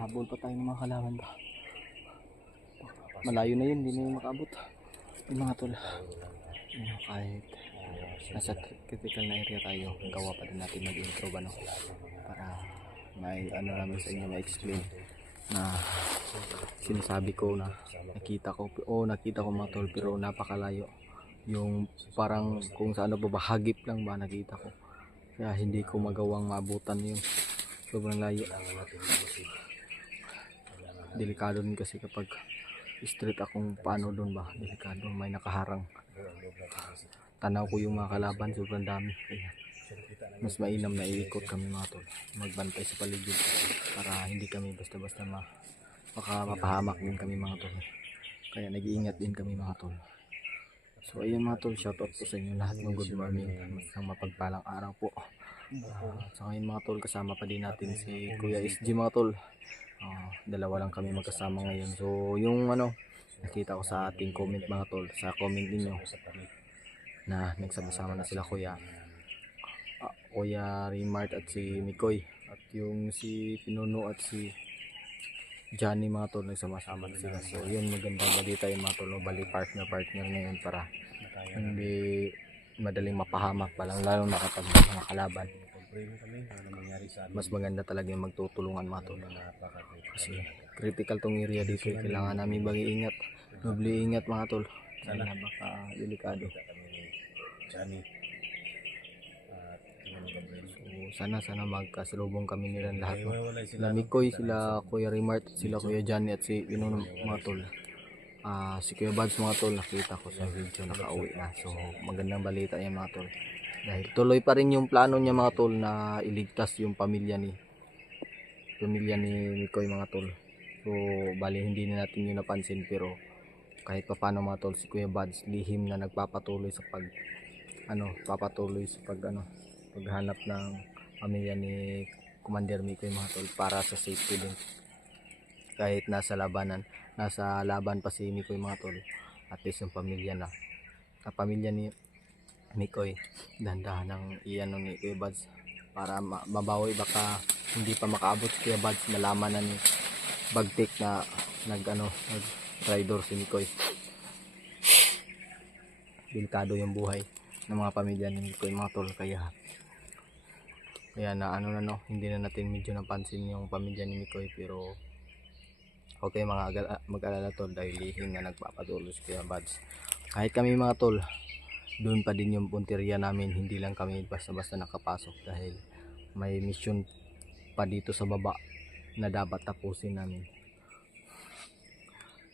Habol pa tayo ng mga kalaban ba. Malayo na yun, hindi na yun makaabot. Yung mga tol. Kahit nasa critical na area tayo, gawa pa din natin mag-intro ba no? Para may ano namin sa inyo ma-explain na sinasabi ko na nakita ko mga tol, pero napakalayo. Yung parang kung sa ano ba, hagip lang ba nakita ko. Kaya hindi ko magawang maabutan yun. Sobrang layo. Delikado din kasi kapag straight akong paano doon ba, delikado, may nakaharang. Tanaw ko yung mga kalaban, sobrang dami. Kaya mas mainam na iikot kami mga tol, magbantay sa paligid para hindi kami basta-basta baka mapahamak din kami mga tol. Kaya nag-iingat din kami mga tol. So ayun mga tol, shoutout po sa inyo lahat ng good morning, isang mapagpalang araw po. Sa ngayon mga tol, kasama pa din natin si Kuya SG mga tol. Dalawa lang kami magkasama ngayon. So yung ano, nakita ko sa ating comment mga tol, sa comment ninyo na nagsama-sama na sila Kuya Rimart at si Mikoy, at yung si Pinuno at si Johnny mga tol, nagsama-sama na sila. So yun, magandang balita yung mga tol, bali partner ngayon para hindi madaling mapahamak pa lang, lalo na kapag mga kalaban. Mas maganda talaga yung magtutulungan mga tol, kasi critical tong area dito, kailangan namin mag-iingat, doble ingat mga tol, dahil na baka delikado. So sana magkasalubong kami nila lahat, no? Sila Mikoy, sila Kuya Rimart, sila Kuya Johnny at si Pinuno mga tol. Si Kuya Bads mga tol, nakita ko sa video, nakauwi na. So magandang balita yan mga tol, dahil tuloy pa rin yung plano niya mga tol na iligtas yung pamilya ni Mikoy mga tol. So bali hindi na natin yun napansin, pero kahit pa paano mga tol, si Kuya Bads lihim na nagpapatuloy sa paghanap ng pamilya ni Commander Mikoy mga tol, para sa safety din. Kahit nasa laban pa si Mikoy mga tol, at least yung pamilya ni Mikoy, dahan-dahan ng iyan ni Kuya Bads para mabawi, baka hindi pa makaabot si Kuya Bads, malaman na ni Bagtik na nag-traitor si Mikoy. Delikado yung buhay ng mga pamilya ni Mikoy mga tol, kaya na hindi na natin medyo napansin yung pamilya ni Mikoy, pero okay mag-alala tol, dahil lihim na nagpapatuloy si Kuya Bads. Kahit kami mga tol, doon pa din yung punteriya namin, hindi lang kami basta-basta nakapasok, dahil may mission pa dito sa baba na dapat tapusin namin.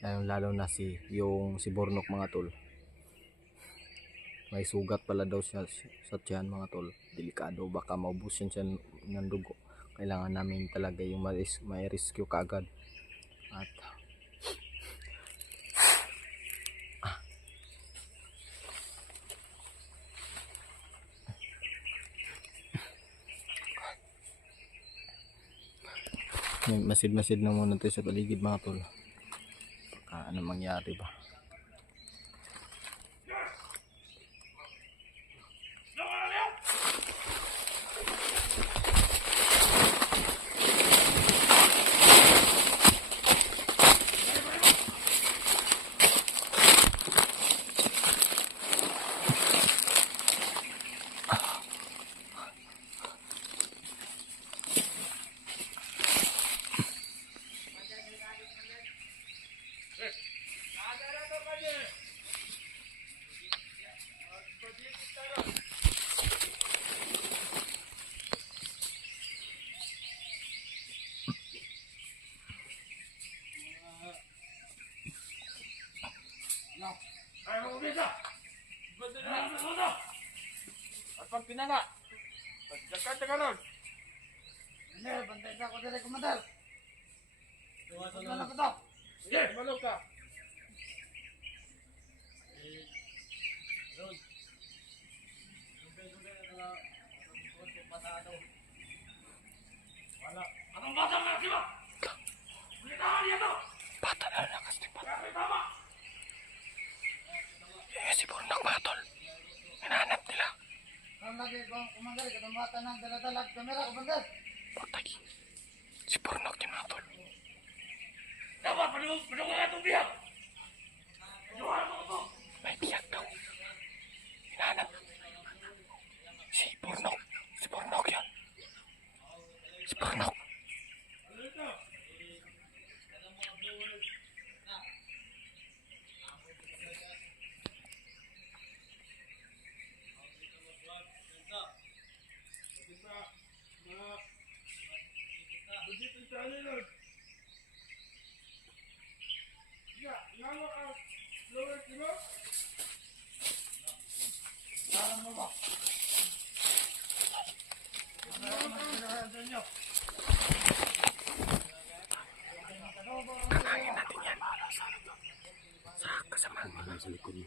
Lalo na si Bornok mga tol, may sugat pala daw siya sa tiyan mga tol, delikado, baka maubusin siya ng dugo. Kailangan namin talaga yung may rescue kaagad. At masid na muna tayo sa paligid mga tol, baka ano mangyari ba. Pag pinala, pagdakat ka ron. Ano, bantay na ako dali, Commander. Pinala ko to. Sige, malog ka. Ron. Wala. Anong bata nga sila? Bulitahan niya to. Bata na lakas ni Bata. Si Bornok mga tol, hinahanap nila. Ang lagi kong Commander, katong bata ng daladalag kamera, Commander. Patay. Si Bornok din mga tol. Tama, panungan ka itong biyak! Panungan mo ito! May biyak daw. Hinahanap. Si Bornok. Si Bornok yan. Si Bornok. Sa likod mo.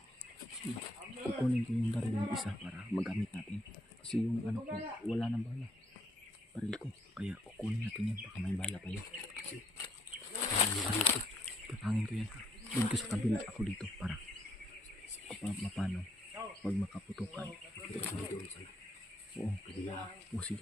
Kukunin ko yung baril ng isa para magamit natin. Kasi yung ano ko, wala nang bala. Baril ko. Kaya kukunin natin yan. Baka may bala pa yun. Tatangin ko yan. Doon ko sa kabila, ako dito para mapano. Pag makaputukan. Oo, kabila. Oo, sige.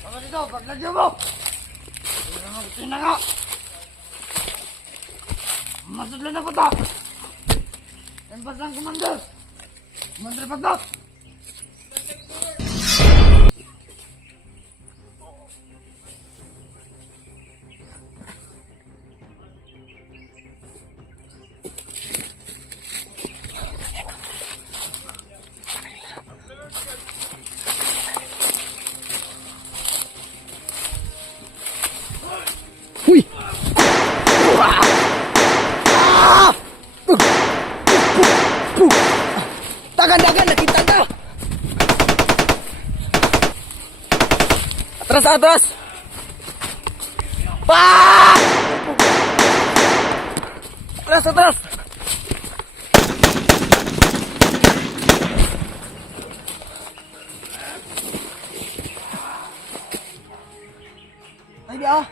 Tama dito, paglagyan mo! Ito na nga! Masudlan na po ito! Empas lang, Commander! Commander, pagdok! Huy! Dagan, nakita ka! Atras! Atras! Ay, di ah!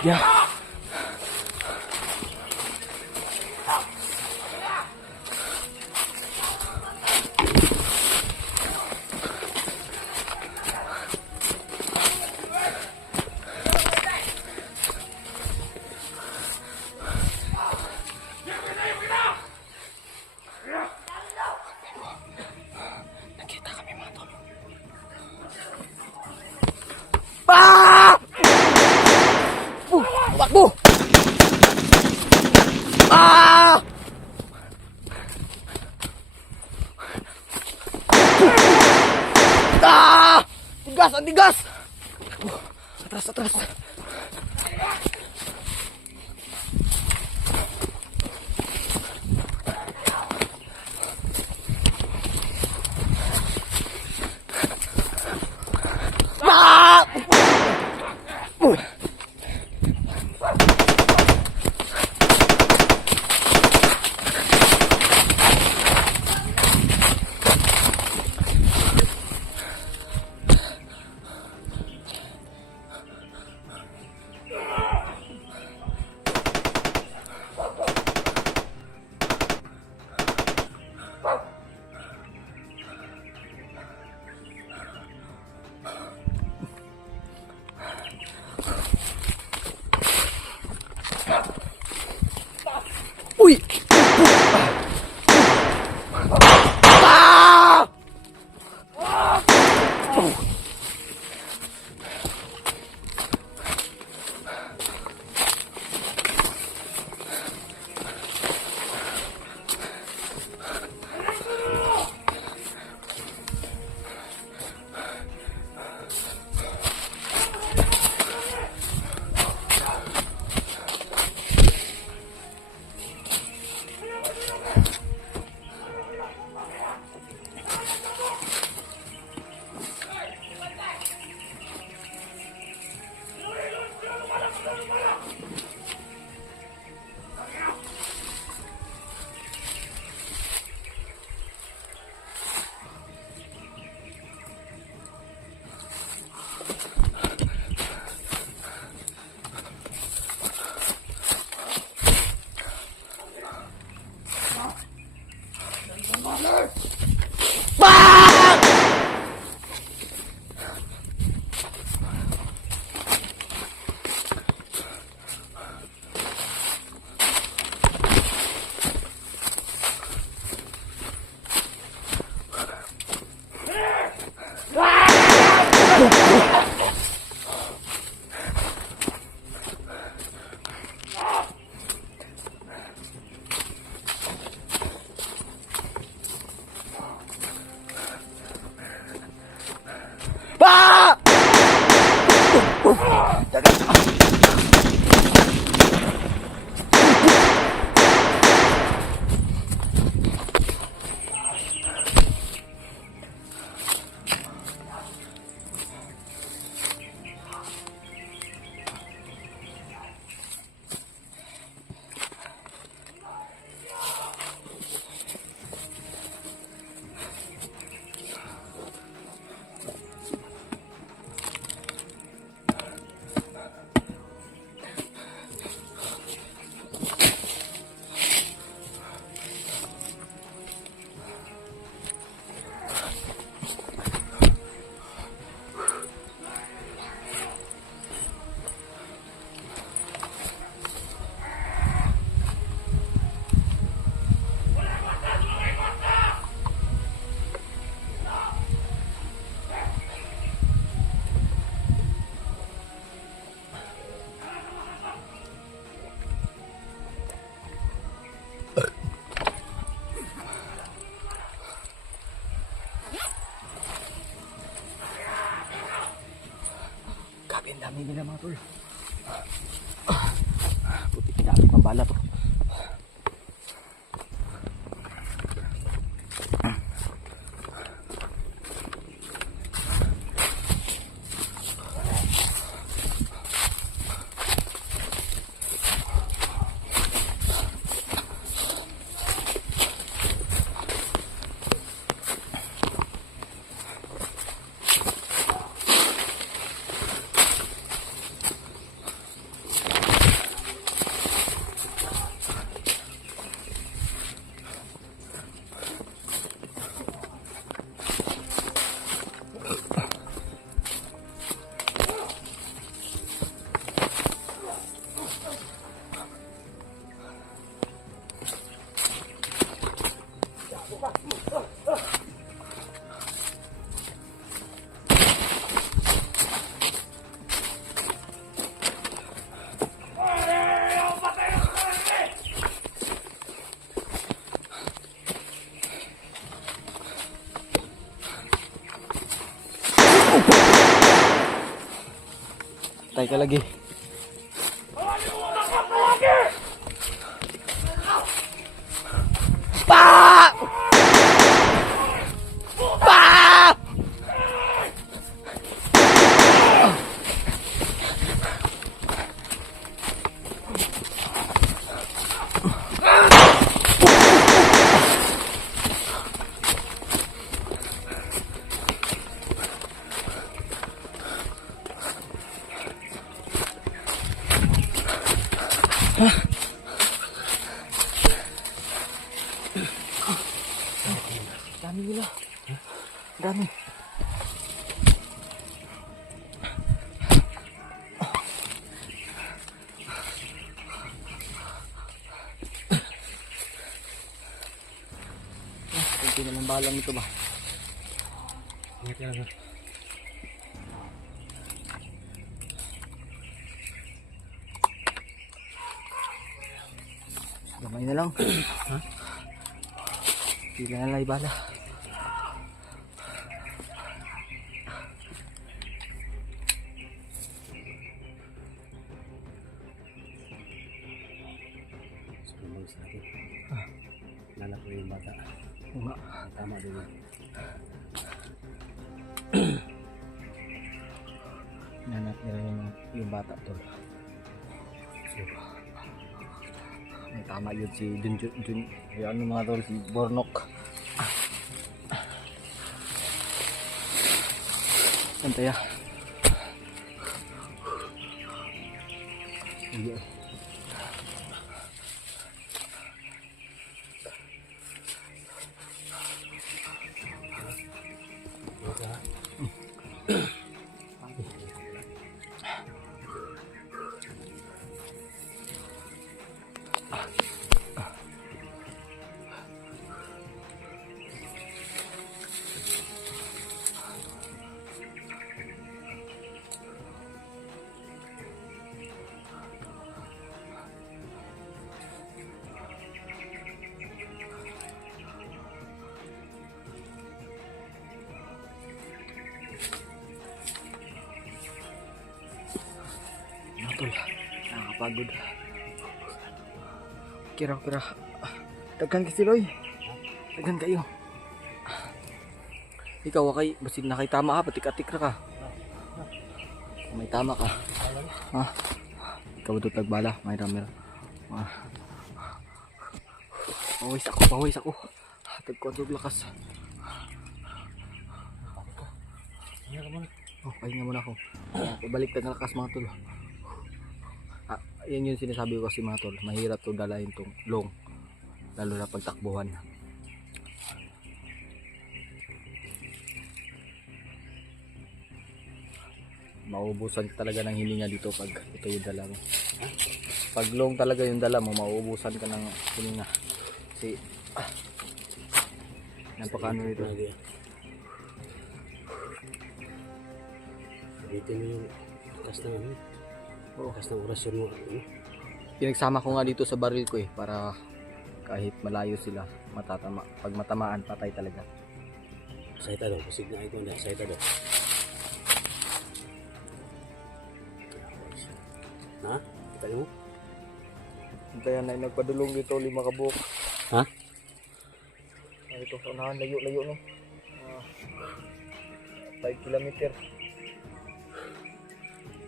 Ya. Nakita kami mga tol. Takbo! Tigas! Atras! Uy! nila mga tol. Puti kinakit ng bala to. Tay ka lagi. Pa! Pa! Dami nila. Dami. Kunti na lang balang ito ba? Ingat ka lang. Gamay na lang. Ha? Pila na lang ibala. Sumabang sa akin. Nalak ko yung bata. Uma. Tama din yun. Nanap nila yung bata to. So, may tama yun si Jun. Ano mga tol, si Bornok. Santaya. Iya. Tol, nakakapagod. Kira. Daghan kasi Loy. Daghan kayo. Ikaw wakay, basin na kay tama ka, patik-atik na ka. May tama ka. Ha? Ikaw ito tagbala, may ramera. Pawis ako. Tagkwadrog lakas. Ingat ka muna. Oh, pahinga muna ako. Pabalik na lakas mga tol. Yan yung sinasabi ko kasi mga tol, mahirap to dalahin tong long, lalo na pagtakbuhan. Mauubusan ka talaga ng hininga dito pag ito yung dala mo. Pag long talaga yung dala mo, mauubusan ka ng hininga kasi napakaano nito. Dito mo yung lakas ng ano. Lakas ng orasyon mo. Pinagsama ko nga dito sa baril ko para kahit malayo sila matatama. Pag matamaan, patay talaga. Saita daw, kusig na ito. Saita daw. Ha? Kita mo? Hintayan na yung nagpadulong dito, 5 kabuok. Ha? Ito, unahan, layo-layo no. 5 kilometer.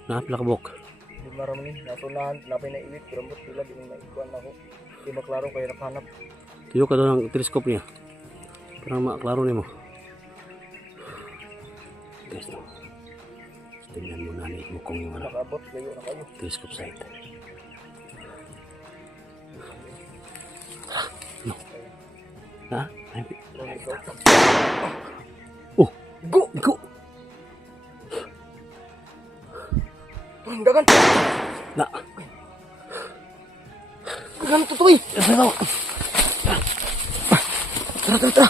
Napila ka buk. Di marami ni, nasunahan, napay na iwit, pero ambot sila, di nang naikuan ako. Di maklaro kaya nakahanap. Tuyo ka doon ng teleskop niya. Para maklaro ni mo. Guys, no. Tingnan mo na ni mukong yung ano, Nakabot, layo na kayo. teleskop site. No. Ha? Ay, So, ikaw. oh! Go! Go! Dagan! Na! Dagan to, Toy! Ano? Tara, tara, tara!